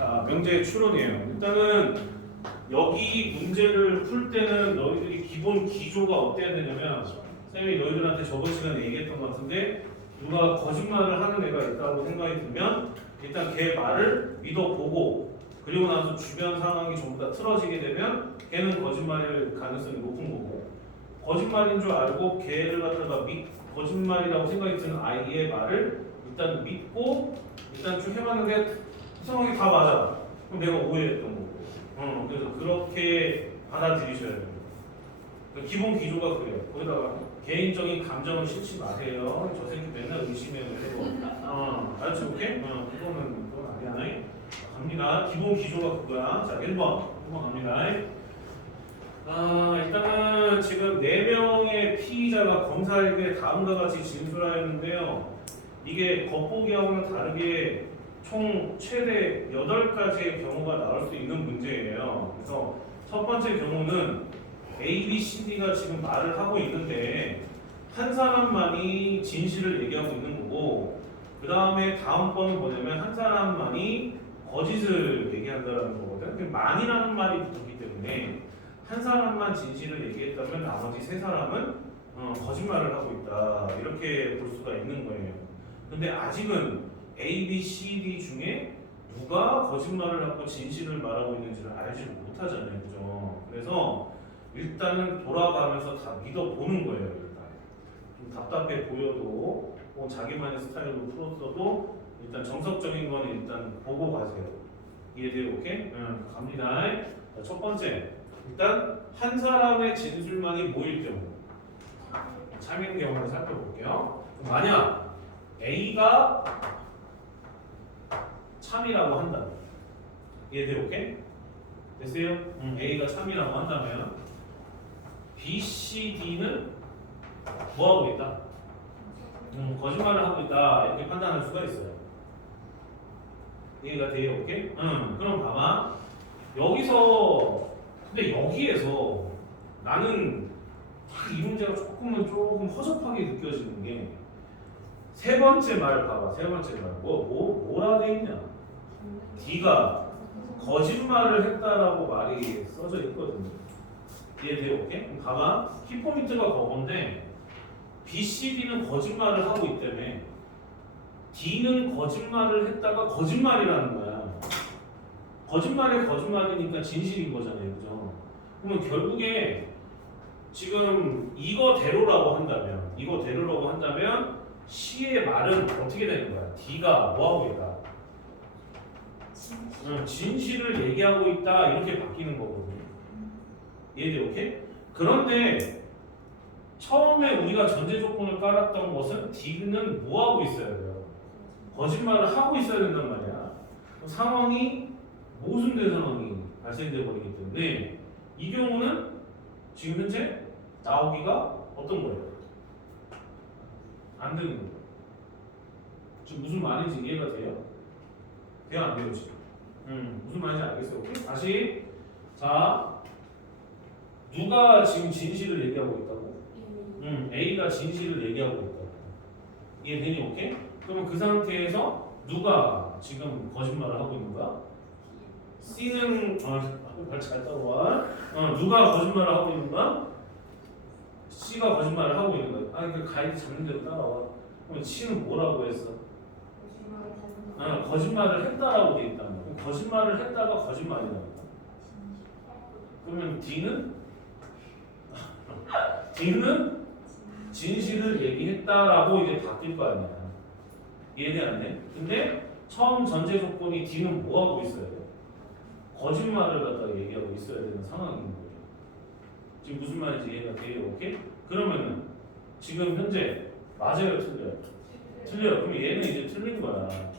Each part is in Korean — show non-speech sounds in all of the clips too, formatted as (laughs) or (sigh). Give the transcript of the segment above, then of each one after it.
자, 명제의 추론이에요. 일단은 여기 문제를 풀 때는 너희들이 기본 기조가 어때야 되냐면 쌤이 너희들한테 저번 시간에 얘기했던 것 같은데 누가 거짓말을 하는 애가 있다고 생각이 들면 일단 걔 말을 믿어보고 그리고 나서 주변 상황이 전부 다 틀어지게 되면 걔는 거짓말일 가능성이 높은 거고 거짓말인 줄 알고 걔를 갖다가 믿, 거짓말이라고 생각이 드는 아이의 말을 일단 믿고 일단 쭉 해봤는데 이 상황이 다 맞아. 그럼 내가 오해했던 거고. 어, 그래서 그렇게 받아들이셔야 돼요. 그러니까 기본 기조가 그래요. 거기다가 개인적인 감정을 싣지 마세요. 저 새끼 맨날 의심해요. 어, 알았지? 오케이? 어, 그거는, 그건 아니야. 갑니다. 기본 기조가 그거야. 자, 1번. 1번 갑니다. 아, 일단은 지금 4명의 피의자가 검사에게 다음과 같이 진술하였는데요. 이게 겉보기하고는 다르게 총 최대 8가지의 경우가 나올 수 있는 문제예요. 그래서 첫 번째 경우는 A, B, C, D가 지금 말을 하고 있는데 한 사람만이 진실을 얘기하고 있는 거고 그 다음에 다음 번은 뭐냐면 한 사람만이 거짓을 얘기한다는 거거든. 그 만이라는 말이 붙었기 때문에 한 사람만 진실을 얘기했다면 나머지 세 사람은 어, 거짓말을 하고 있다 이렇게 볼 수가 있는 거예요. 근데 아직은 A, B, C, D 중에 누가 거짓말을 하고 진실을 말하고 있는지를 알지 못하잖아요, 그죠? 그래서 일단은 돌아가면서 다 믿어보는 거예요, 일단. 좀 답답해 보여도 뭐 자기만의 스타일로 풀었어도 일단 정석적인 건 일단 보고 가세요. 이해돼요, 오케이? 응, 갑니다. 자, 첫 번째, 일단 한 사람의 진술만이 모일 경우 참인 경우를 살펴볼게요. 만약 A가 참이라고 한다. 이해돼요, 오케이? 됐어요? 응, A가 참이라고 한다면 B, C, D는 뭐 하고 있다? 음, 거짓말을 하고 있다 이렇게 판단할 수가 있어요. 이해가 돼요, 오케이? 응, 그럼 봐봐. 여기서 근데 여기에서 나는 딱이 문제가 조금은 조금 허접하게 느껴지는 게 세 번째 말 봐봐. 세 번째 말. 뭐, 뭐, 뭐라 돼 있냐? D가 거짓말을 했다라고 말이 써져 있거든요. 이해돼요? 오케이? 그럼 봐봐. 키포인트가 그건데 B, C, D는 거짓말을 하고 있다며 D는 거짓말을 했다가 거짓말이라는 거야. 거짓말이 거짓말이니까 진실인 거잖아요. 그죠? 그러면 결국에 지금 이거대로라고 한다면 이거대로라고 한다면 C의 말은 어떻게 되는 거야? D가 뭐 하고 있다? 응, 진실을 얘기하고 있다 이렇게 바뀌는 거거든요. 이해돼 오케이? 그런데 처음에 우리가 전제 조건을 깔았던 것은 D는 뭐 하고 있어야 돼요? 거짓말을 하고 있어야 된단 말이야. 상황이 모순된 상황이 발생돼 버리기 때문에 이 경우는 지금 현재 나오기가 어떤 거예요? 안 되는 거예요. 지금 무슨 말인지 이해가 돼요? 돼요 안 돼요 지금? 음 무슨 말인지 알겠어요? 오케이? 다시 자 누가 지금 진실을 얘기하고 있다고? 음 A가 진실을 얘기하고 있다고 이해되니 오케이? 그러면 그 상태에서 누가 지금 거짓말을 하고 있는 거야? C는 어잘 따라와 어 누가 거짓말을 하고 있는 거야? C가 거짓말을 하고 있는 거야 아니 그 가이드 잡는 대로 따라와 그럼 C는 뭐라고 했어? 아, 거짓말을 했다라고 돼 있다는 거. 그럼 거짓말을 했다가 거짓말이라고. 그러면 D는 (laughs) D는 진실을 얘기했다라고 이제 바뀔 거 아니야. 이해돼 안 돼? 근데 처음 전제 조건이 D는 뭐 하고 있어야 돼? 거짓말을 갖다가 얘기하고 있어야 되는 상황인 거예요. 지금 무슨 말인지 이해가 돼요? 오케이? 그러면은 지금 현재 맞아요, 틀려요? 틀려요. 그럼 얘는 이제 틀린 거야.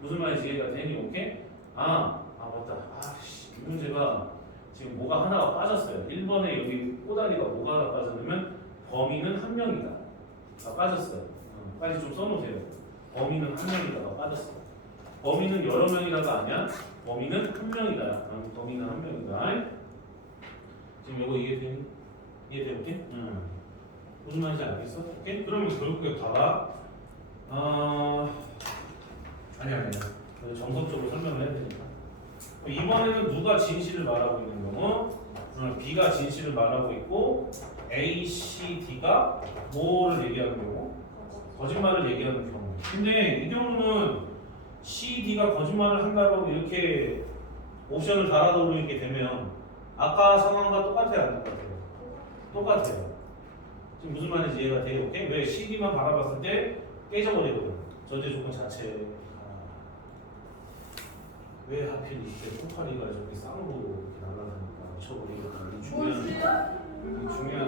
무슨 말인지 이해가 되니? 오케이? 아, 아 맞다. 아씨, 이 문제가 지금 뭐가 하나가 빠졌어요. 1번에 여기 꼬다리가 뭐가 하나 빠졌냐면 범인은 한 명이다. 아, 빠졌어요. 어, 빨리 좀 써놓으세요. 범인은 한 명이다가 빠졌어. 범인은 여러 명이다가 아니야. 범인은 한 명이다. 어, 범인은 한 명이다. 지금 이거 이해되니? 이해돼? 오케이? 응. 무슨 말인지 알겠어? 오케이? 그러면 결국에 봐봐. 어... 아니 아니야. 정석적으로 설명을 해야 되니까. 이번에는 누가 진실을 말하고 있는 경우? 어, B가 진실을 말하고 있고 A, C, D가 뭐를 얘기하는 경우? 거짓말을 얘기하는 경우. 근데 이 경우는 C, D가 거짓말을 한다고 이렇게 옵션을 달아놓게 되면 아까 상황과 똑같아요, 안 똑같아요? 똑같아요. 지금 무슨 말인지 이해가 돼요? 오케이? 왜 CD만 바라봤을 때 깨져버리거든. 전제 조건 자체. 아, 왜 하필 이때 폭발이가 저렇게 쌍으로 이렇게 날아다니까 미쳐버리겠다. 이 중요한, 이 중요한